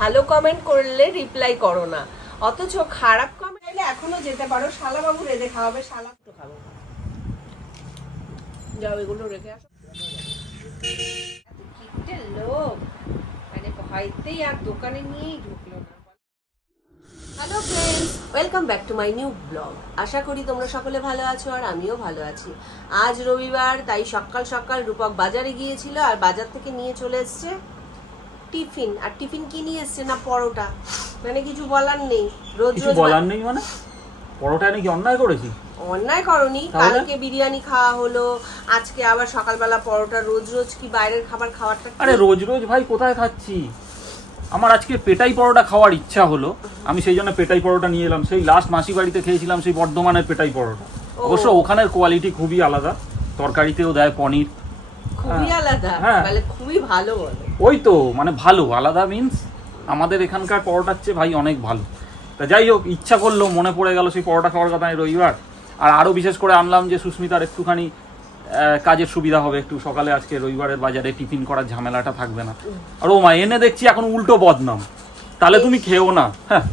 ভালো কমেন্ট করলে রিপ্লাই করো না। অথচ খারাপ কমেন্ট চাইলে এখনও যেতে পারো। শালা বাবু রেঁধে খাওয়াবে, শালা তো খাব। যাও, এগুলো রেখে আসো। কিপটে লোক। মানে ভয়তেই আর দোকানে নিয়েই ঢুকলো না। Hello friends welcome back to my new blog আশা করি তোমরা সকলে ভালো আছো আর আমিও ভালো আছি। আজ রবিবার, তাই সকাল সকাল রূপক বাজারে গিয়েছিল আর বাজার থেকে নিয়ে চলে এসছে টিফিন আর টিফিন কি নিয়ে এসছে না পরোটা? মানে কিছু বলার নেই। রোজ কিছু রোজ বলার নেই মানে? পরোটা নাকি অন্যায় করেছি? অন্যায় করনি? কালকে বিরিয়ানি খাওয়া হলো আজকে আবার সকালবেলা পরোটা রোজ রোজ কি বাইরের খাবার খাওয়াটা আরে রোজ রোজ ভাই কোথায় খাচ্ছি? আমার আজকে পেটাই পরোটা খাওয়ার ইচ্ছা হলো। আমি সেই জন্য পেটাই পরোটা নিয়ে এলাম। সেই লাস্ট মাসি বাড়িতে খেয়েছিলাম সেই বর্ধমানের পেটাই পরোটা। অবশ্য ওখানের কোয়ালিটি খুবই আলাদা। তরকারিতেও দেয় পনির খুবই হ্যাঁ। আলাদা হ্যাঁ। মানে খুবই ভালো বলে। ওই তো মানে ভালো আলাদা মিন্স আমাদের এখানকার পরোটার চেয়ে ভাই অনেক ভালো। তা যাই হোক ইচ্ছা করল মনে পড়ে গেল সেই পরোটা খাওয়ার কথা রবিবার। আর আরও বিশেষ করে আনলাম যে সুস্মিতার একটুখানি কাজের সুবিধা হবে একটু সকালে আজকে রবিবারের বাজারে টিফিন করার ঝামেলাটা থাকবে না। আর ও মা এনে দেখছি এখন উল্টো বদনাম। তাহলে তুমি খেও না। হ্যাঁ।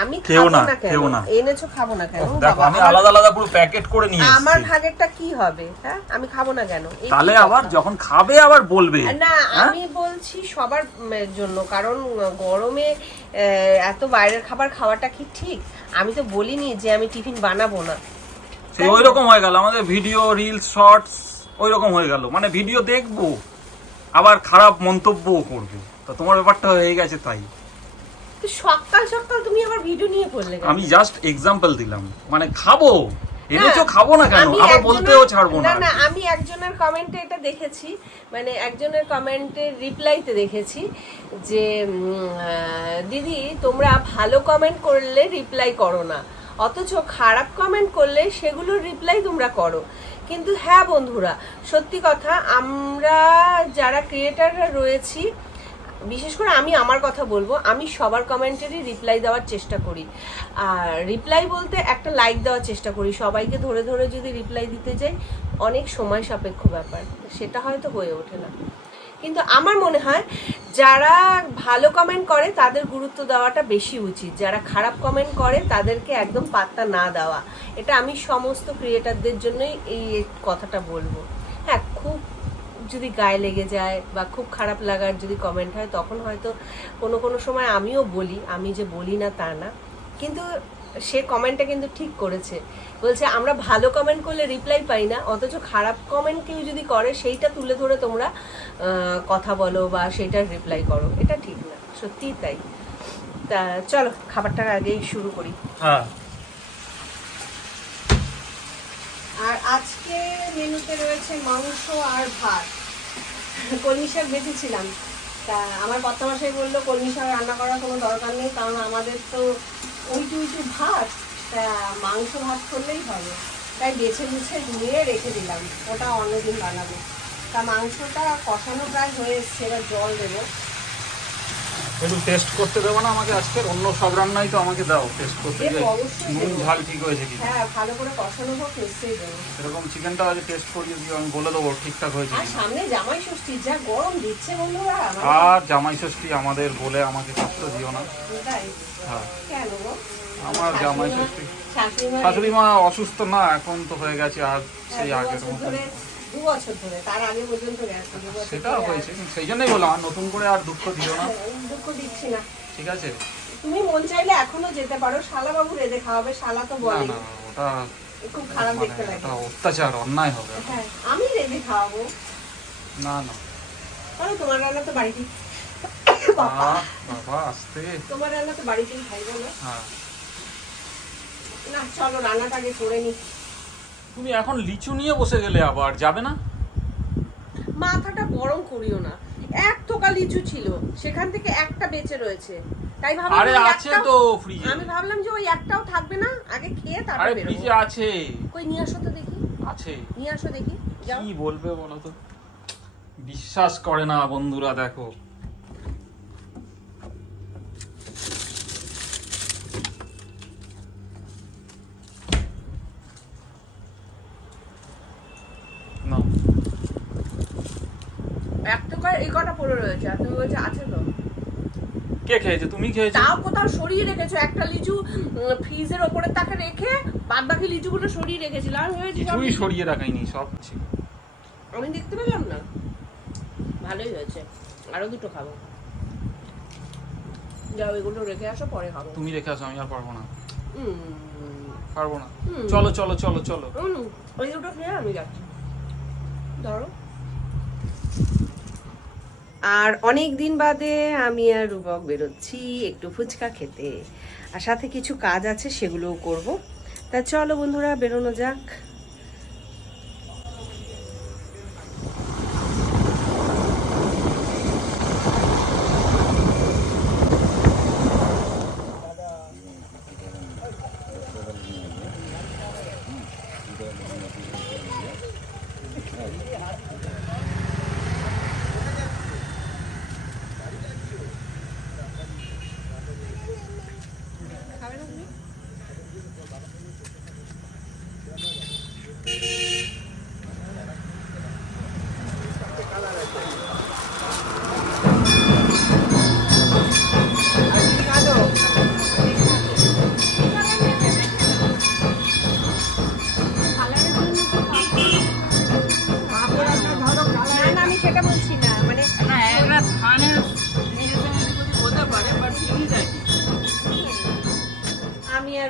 আমি খাব না, কেন? এনেছো খাব না কেন? দেখো আমি আলাদা আলাদা পুরো প্যাকেট করে নিয়ে আমার ভাগেরটা কি হবে হ্যাঁ? আমি খাব না কেন? তাহলে আবার যখন খাবে আবার বলবে। না হ্যাঁ? আমি বলছি সবার জন্য কারণ গরমে এত বাইরের খাবার খাওয়াটা কি ঠিক? আমি তো বলিনি যে আমি টিফিন বানাবো না। সেই ওই রকম হয়ে গেল আমাদের ভিডিও রিলস শর্টস ওই রকম হয়ে গেল। মানে ভিডিও দেখব আবার খারাপ মন্তব্যও করব। তা তোমার ব্যাপারটা হয়ে গেছে তাই। সকাল সকাল তুমি আবার ভিডিও নিয়ে পড়লে আমি জাস্ট এক্সাম্পল দিলাম। মানে খাব। এনেছো খাব না কেন? আবার বলতেও ছাড়বো না না না আমি একজনের কমেন্টে এটা দেখেছি। মানে একজনের কমেন্টের রিপ্লাইতে দেখেছি যে দিদি তোমরা ভালো কমেন্ট করলে রিপ্লাই করো না। অথচ খারাপ কমেন্ট করলে সেগুলোর রিপ্লাই তোমরা করো। কিন্তু হ্যাঁ বন্ধুরা সত্যি কথা আমরা যারা ক্রিয়েটাররা রয়েছি বিশেষ করে আমি আমার কথা বলব, আমি সবার কমেন্টেরই রিপ্লাই দেওয়ার চেষ্টা করি। আর রিপ্লাই বলতে একটা লাইক দেওয়ার চেষ্টা করি, সবাইকে ধরে ধরে যদি রিপ্লাই দিতে যাই, অনেক সময় সাপেক্ষ ব্যাপার, সেটা হয়তো হয়ে ওঠে না। কিন্তু আমার মনে হয় যারা ভালো কমেন্ট করে, তাদের গুরুত্ব দেওয়াটা বেশি উচিত। যারা খারাপ কমেন্ট করে, তাদেরকে একদম পাত্তা না দেওয়া। এটা আমি সমস্ত ক্রিয়েটারদের জন্যই এই কথাটা বলব। যদি গায়ে লেগে যায় বা খুব খারাপ লাগার যদি কমেন্ট হয় তখন হয়তো কোনো কোনো সময় আমিও বলি আমি যে বলি না তা না। কিন্তু সে কমেন্টটা কিন্তু ঠিক করেছে। বলছে আমরা ভালো কমেন্ট করলে রিপ্লাই পাই না অথচ খারাপ কমেন্ট কেউ যদি করে সেইটা তুলে ধরে তোমরা কথা বলো বা সেইটার রিপ্লাই করো। এটা ঠিক না সত্যিই তাই। তা চলো খাবারটা আগেই শুরু করি। হ্যাঁ। আর আজকে মেনুতে রয়েছে মাংস আর ভাত। কলমি শাক বেঁচেছিলাম। তা আমার কর্তামশাই বলল, কলমি শাক রান্না করার কোনো দরকার নেই, কারণ আমাদের তো উইটু উইটু ভাত, তা মাংস ভাত করলেই হবে। তাই বেছে বেছে ধুয়ে রেখে দিলাম, ওটা অন্যদিন বানাবো। তা মাংসটা কষানো প্রায় হয়ে এসছে, এবার জল দেবো। একটু টেস্ট করতে দেবো না আমাকে আজকে অন্য সব রান্নাই তো আমাকে দাও টেস্ট করতে নুন। ঝাল ঠিক হয়েছে কি হ্যাঁ ভালো করে কষানো হোক নিশ্চয়ই দেবো। এরকম চিকেনটা আজ টেস্ট করিয়ে দিও আমি বলে দেবো ঠিকঠাক হয়েছে আর। সামনে জামাই ষষ্ঠী যা গরম দিচ্ছে বন্ধুরা মানে আর জামাই ষষ্ঠী আমাদের বলে আমাকে কষ্ট দিও না। হ্যাঁ। কেন আমার জামাই ষষ্ঠী। শাশুড়ি মা অসুস্থ না এখন তো হয়ে গেছে আর সেই আগের মতো দু বছর ধরে তার আগে পর্যন্ত গেছে সেটা হয়েছে সেই জন্যই বললাম আর নতুন করে আর দুঃখ দিও না। দুঃখ দিচ্ছি না। ঠিক আছে। তুমি মন চাইলে এখনও যেতে পারো শালা বাবু রেঁধে খাওয়াবে শালা তো বলে না ওটা খুব খারাপ মানে দেখতে লাগে। অত্যাচার অন্যায় হবে। হ্যাঁ আমি রেঁধে খাওয়াবো। না না। কারণ তোমার রান্না তো বাড়িতেই বাবা, বাবা আসতে। তোমার রান্না তো বাড়িতেই খাই বলো হ্যাঁ। না চলো রান্নাটা আগে করে নি। তুমি এখন লিচু নিয়ে বসে গেলে আবার যাবে না? মাথাটা গরম করিও না। এক টোকা লিচু ছিল সেখান থেকে একটা বেঁচে রয়েছে। তাই ভাবলাম আরে আছে তো ফ্রিজে আমি ভাবলাম যে ওই একটাও থাকবে না আগে খেয়ে আরে তারপরে ফ্রিজে আছে। কই নিয়ে আসো তো দেখি। আছে। নিয়ে আসো দেখি কি বলবে বলো তো? বিশ্বাস করে না বন্ধুরা দেখো না এক টোকা এই কটা পড়ে রয়েছে। আর তুমি বলছো আছে তো। কে খেয়েছে? তুমি খেয়েছো? তাও কোথাও সরিয়ে রেখেছো। একটা লিচু ফ্রিজের ওপরে তাকে রেখে বাদ বাকি লিচুগুলো সরিয়ে রেখেছিল। আর হয়েছে সব কিছুই সরিয়ে রাখাইনি সব ছিল। আমি দেখতে পেলাম না। ভালোই হয়েছে। আরও দুটো খাব। যাও এগুলো রেখে আসো পরে খাব। তুমি রেখে আসো আমি আর পারব না। পারব না। চলো চলো চলো চলো। ওই দুটো খেয়ে আমি যাচ্ছি। ধরো। আর অনেক দিন বাদে আমি আর রূপক বেরোচ্ছি একটু ফুচকা খেতে। আর সাথে কিছু কাজ আছে সেগুলোও করব। তা চলো বন্ধুরা, বেরোনো যাক।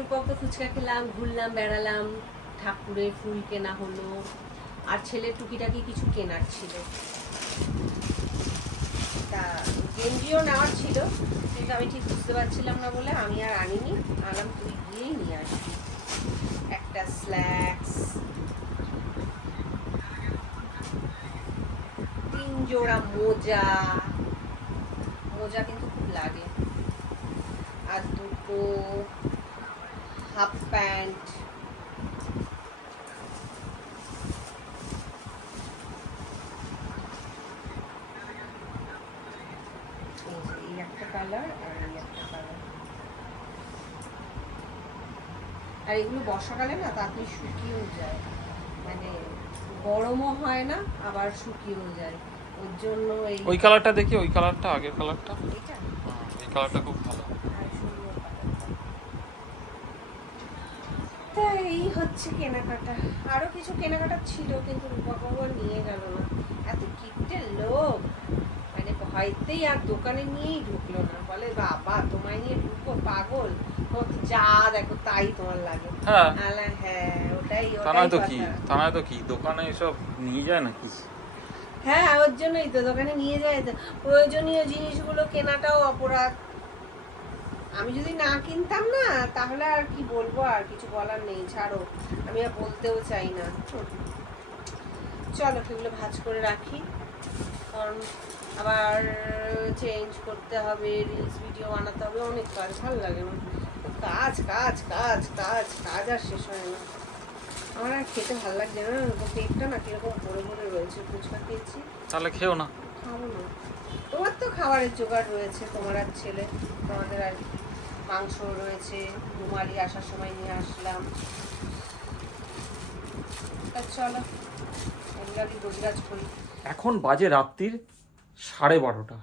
রূপক তো ফুচকা খেলাম, ঘুরলাম, বেড়ালাম, ঠাকুরে ফুল কেনা হলো, আর ছেলের টুকিটাকি কিছু কেনার ছিল। তা গেঞ্জিও নেওয়ার ছিল, কিন্তু আমি ঠিক বুঝতে পারছিলাম না বলে আমি আর আনিনি। আনলাম তুই গিয়েই নিয়ে আসবি। একটা স্ল্যাক্স তিন জোড়া মোজা। মোজা কিন্তু খুব লাগে। আর দুটো হাফ প্যান্ট এই একটা কালার আর এই একটা কালার আর এগুলো বর্ষাকালে না তাড়াতাড়ি শুকিয়েও যায়। মানে গরমও হয় না আবার শুকিয়েও যায়। ওর জন্য ওই কালারটা দেখি ওই কালারটা আগের কালারটা এই কালারটা খুব ভালো। তা এই হচ্ছে কেনাকাটা। আরও কিছু কেনাকাটা ছিল কিন্তু রূপাবাবু নিয়ে গেল না। এত কিপটে লোক। মানে ভয়তেই আর দোকানে নিয়েই ঢুকলো না। বলে বাবা তোমায় নিয়ে পাগল? যা দেখো তাই তোমার লাগে। হ্যাঁ। হ্যাঁ ওটাই ওটাই তো কি। তো কি দোকানে এসব নিয়ে যায় নাকি? হ্যাঁ ওর জন্যই তো দোকানে নিয়ে যায় তো। প্রয়োজনীয় জিনিসগুলো কেনাটাও অপরাধ। আমি যদি না কিনতাম না তাহলে আর কি বলব? আর কিছু বলার নেই ছাড়ো। আমি আর বলতেও চাই না। চলো সেগুলো ভাজ করে রাখি। কারণ আবার চেঞ্জ করতে হবে রিলস ভিডিও বানাতে হবে অনেক কাজ ভালো লাগে কাজ কাজ কাজ কাজ কাজ আর শেষ হয় না। আমার আর খেতে ভালো লাগছে না। পেটটা না কীরকম ভরে ভরে রয়েছে। ফুচকা খেয়েছি। তাহলে খেও না। খাব না। তোমার তো খাবারের জোগাড় রয়েছে তোমার আর ছেলে। তোমাদের আর মাংস রয়েছে রুমালি আসার সময় নিয়ে আসলাম। তা চলো এগুলো আমি রোজগাজ করি। এখন বাজে রাত্রির সাড়ে বারোটা।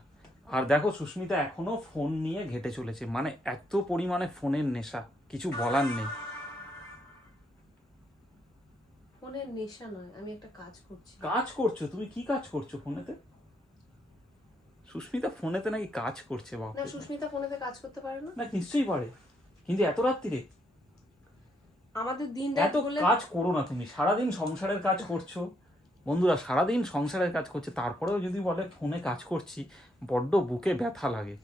আর দেখো সুস্মিতা এখনও ফোন নিয়ে ঘেটে চলেছে। মানে এত পরিমাণে ফোনের নেশা কিছু বলার নেই। ফোনের নেশা নয় আমি একটা কাজ করছি। কাজ করছ? তুমি কি কাজ করছ ফোনেতে? সুস্মিতা ফোনেতে নাকি কাজ করছে বাবা না সুস্মিতা ফোনেতে কাজ করতে পারে না। না নিশ্চয়ই পারে। কিন্তু এত রাত্রিরে আমাদের দিন রাত এত বলে কাজ করো না তুমি। সারাদিন সংসারের কাজ করছ। বন্ধুরা সারাদিন সংসারের কাজ করছে। তারপরেও যদি বলে ফোনে কাজ করছি বড্ড বুকে ব্যথা লাগে।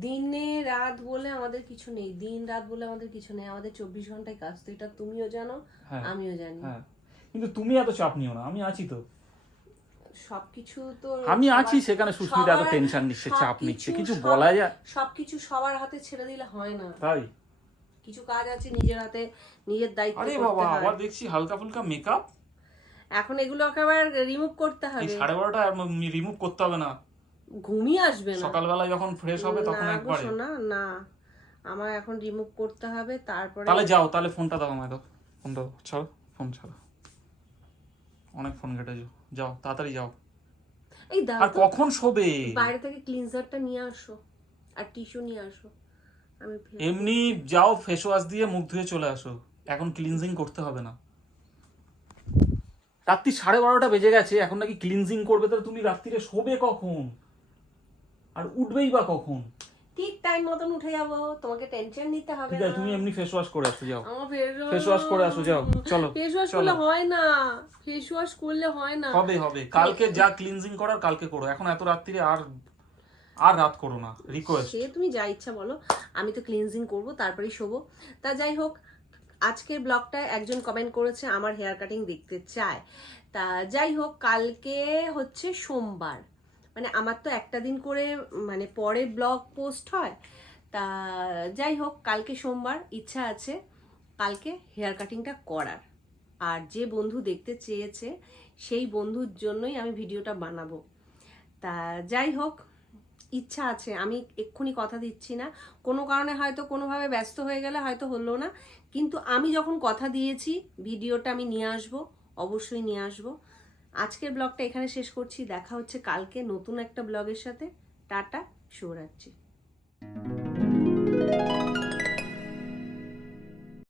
দিনে রাত বলে আমাদের কিছু নেই। দিন রাত বলে আমাদের কিছু নেই। আমাদের চব্বিশ ঘন্টায় কাজ। তো এটা তুমিও জানো হ্যাঁ আমিও জানি। হ্যাঁ। কিন্তু তুমি এত চাপ নিও না। আমি আছি তো। সবকিছু তো আমি আছি সেখানে সুস্মিতা এত টেনশন নিচ্ছে চাপ নিচ্ছে কিছু বলা যায়? সবকিছু সবার হাতে ছেড়ে দিলে হয় না। তাই? কিছু কাজ আছে নিজের হাতে নিজের দায়িত্ব আরে বাবা আবার দেখছি হালকা ফুলকা মেকআপ এখন এগুলো একেবারে রিমুভ করতে হবে। সাড়ে বারোটা রিমুভ করতে হবে না। ঘুমিয়ে আসবে না। সকালবেলা যখন ফ্রেশ হবে তখন না একবারে। সোনা না। আমার এখন রিমুভ করতে হবে তারপরে তাহলে যাও তাহলে ফোনটা দাও আমায় দাও। ফোন দাও ছাড়ো ফোন ছাড়ো। অনেক ফোন কেটেছো। যাও তাড়াতাড়ি যাও। এই দাও আর কখন শোবে? বাইরে থেকে ক্লিনজারটা নিয়ে আসো আর টিস্যু নিয়ে আসো। আমি এমনি যাও ফেস ওয়াশ দিয়ে মুখ ধুয়ে চলে আসো। এখন ক্লিনজিং করতে হবে না। রাত্রি সাড়ে বারোটা বেজে গেছে এখন নাকি ক্লিনজিং করবে? তাহলে তুমি রাত্রিরে শোবে কখন? আর উঠবেই বা কখন? ঠিক টাইম মতন উঠে যাব। তোমাকে টেনশন নিতে হবে না। তুমি এমনি ফেস ওয়াশ করে আসো যাও। আমার ফেস ফেস ওয়াশ করে আসো যাও। চলো ফেস ওয়াশ করলে হয় না। ফেস ওয়াশ করলে হয় না। হবে হবে। কালকে যা ক্লিনজিং করার কালকে করো। এখন এত রাত্রিরে আর আর রাত করো না। রিকোয়েস্ট সে তুমি যা ইচ্ছা বলো। আমি তো ক্লিনজিং করব তারপরেই শোবো। তা যাই হোক আজকের ব্লগটায় একজন কমেন্ট করেছে আমার হেয়ার কাটিং দেখতে চায়। তা যাই হোক কালকে হচ্ছে সোমবার। মানে আমার তো একটা দিন করে মানে পরে ব্লগ পোস্ট হয়, তা যাই হোক, কালকে সোমবার ইচ্ছা আছে, কালকে হেয়ার কাটিংটা করার। আর যে বন্ধু দেখতে চেয়েছে, সেই বন্ধুর জন্যই আমি ভিডিওটা বানাবো। তা যাই হোক, ইচ্ছা আছে, আমি এক্ষুনি কথা দিচ্ছি না। কোনো কারণে হয়তো কোনোভাবে ব্যস্ত হয়ে গেলে হয়তো হলো না। কিন্তু আমি যখন কথা দিয়েছি, ভিডিওটা আমি নিয়ে আসব, অবশ্যই নিয়ে আসব। আজকের ব্লগটা এখানে শেষ করছি। দেখা হচ্ছে কালকে নতুন একটা ব্লগের সাথে। টাটা শুভরাত্রি।